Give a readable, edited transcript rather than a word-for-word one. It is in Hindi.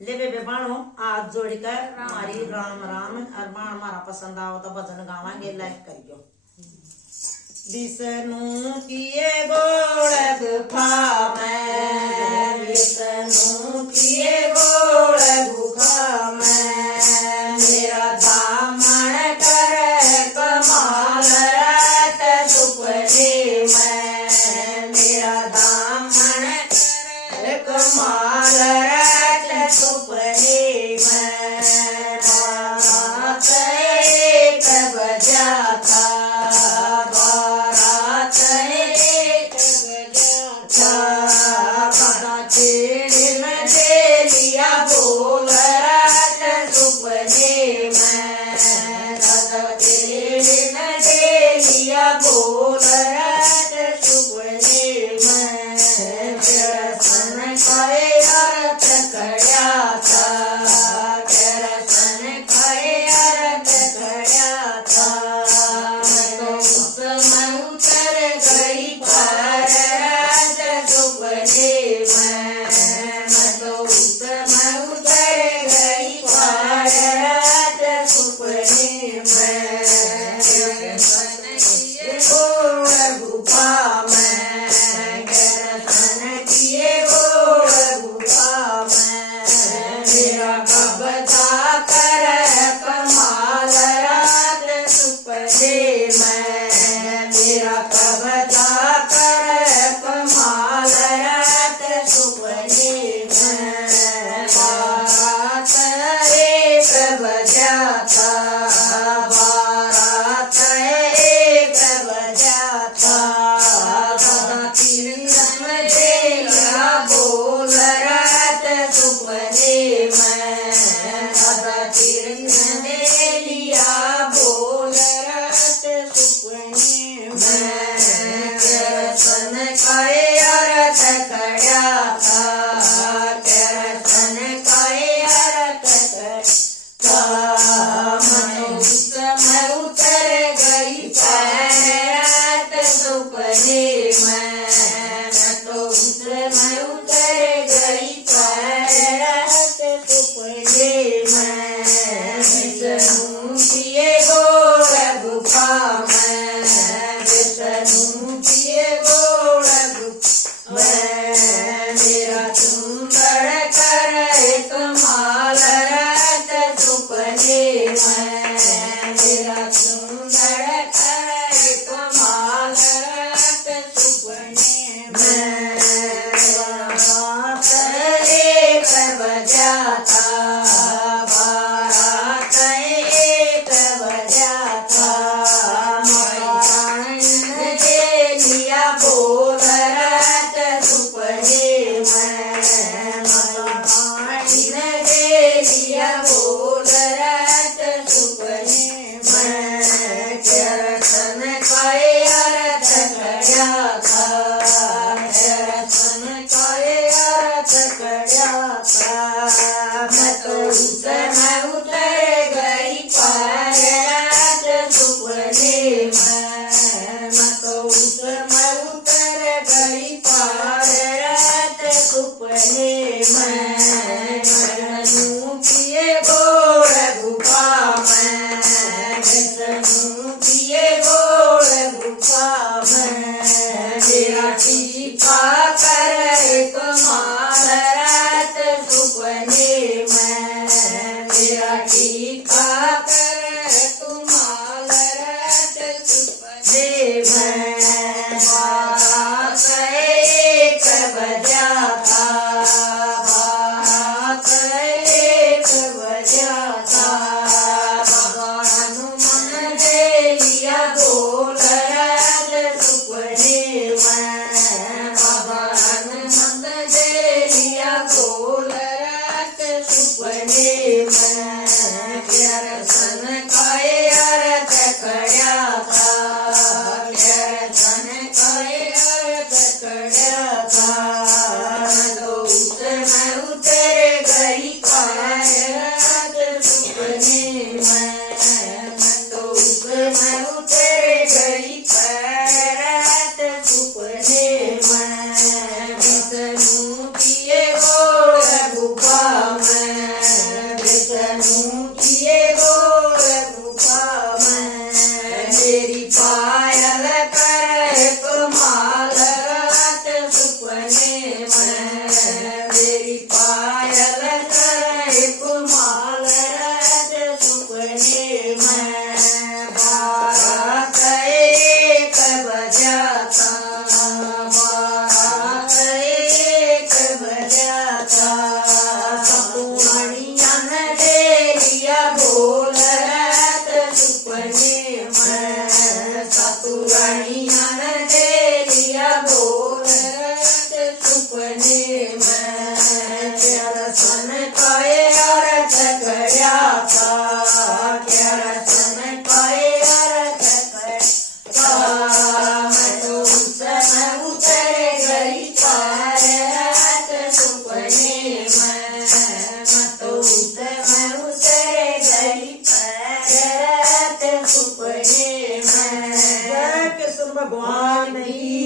ले बेबे बाणो आज जोड़कर हमारी राम राम अरमान हमारा पसंद आओ तो भजन गावांगे लाइक करियो। विष्णु किए गोड़ गुफा में, विष्णु किए गोड़ गुफा में, मेरा दामन करे कमाल रात सुपने में, मेरा दामन करे कमाल रात सुपने में। बारात एक बजा था, बारात एक बजा था, पता छेड़ में दे लिया बोल रात सुपने में, पता छेड़ में दे लिया बोल रात सुपने में। दर्शन करे अर्थ कया था, दर्शन करे अर्थ कया था, तो उसमें उतर गई पार रात सुपने में, तो उसमें उतर गई पार रात सुपने में। दर्शन किए गोड़ गुफा में, दर्शन किए गोड़ गुफा में, मेरा कब्जा कर कमाल रात सुपने में, मेरा कब्जा कर कमाल रात सुपने में। बारात एक बजा था, बारात एक बजा था, दादा तीरंगन दे लिया बोल रात सुपने में, दादा तीरंगन दे लिया बोल रात सुपने में। दर्शन करे अर्थ कया था, दर्शन करे अर्थ कया था, उसमें उतर गई पार रात सुपने में, तो उसमें उतर गई पार रात सुपने में। विष्णु किए गोड़ गुफा में, विष्णु किए गोड़ गुफा में, मेरा सुंदर करे कमाल रात सुपने में, मेरा सुंदर करे कमाल रात सुपने में। बारात एक बजा था, बारात एक बजा था, मकान दे लिया बोल रात सुपने में, मकान दे लिया बोल रात सुपने में। दर्शन करे अर्थ कया था, दर्शन करे अर्थ कया था, मैं तो उसमें उतर गई पार रात सुपने में, मैं तो उसमें उतर गई पार रात सुपने में। विष्णु किए गोड़ गुफा में, विष्णु किए गोड़ गुफा में, मेरा टीका करे कमाल रात सुपने में, मेरा टीका करे कमाल रात सुपने में। बारात एक बजा था, बारात एक बजा था, भगवान मन दे लिया बोल रात सुपने में, भगवान मन दे लिया बोल रात सुपने में। दर्शन करे अर्थ कया था, दर्शन करे अर्थ कया था, तो उसमें उतर गई पार रात सुपने में, तो उसमें उतर गई पार रात सुपने में। विष्णु किए गोड़ गुफा में, भगवान की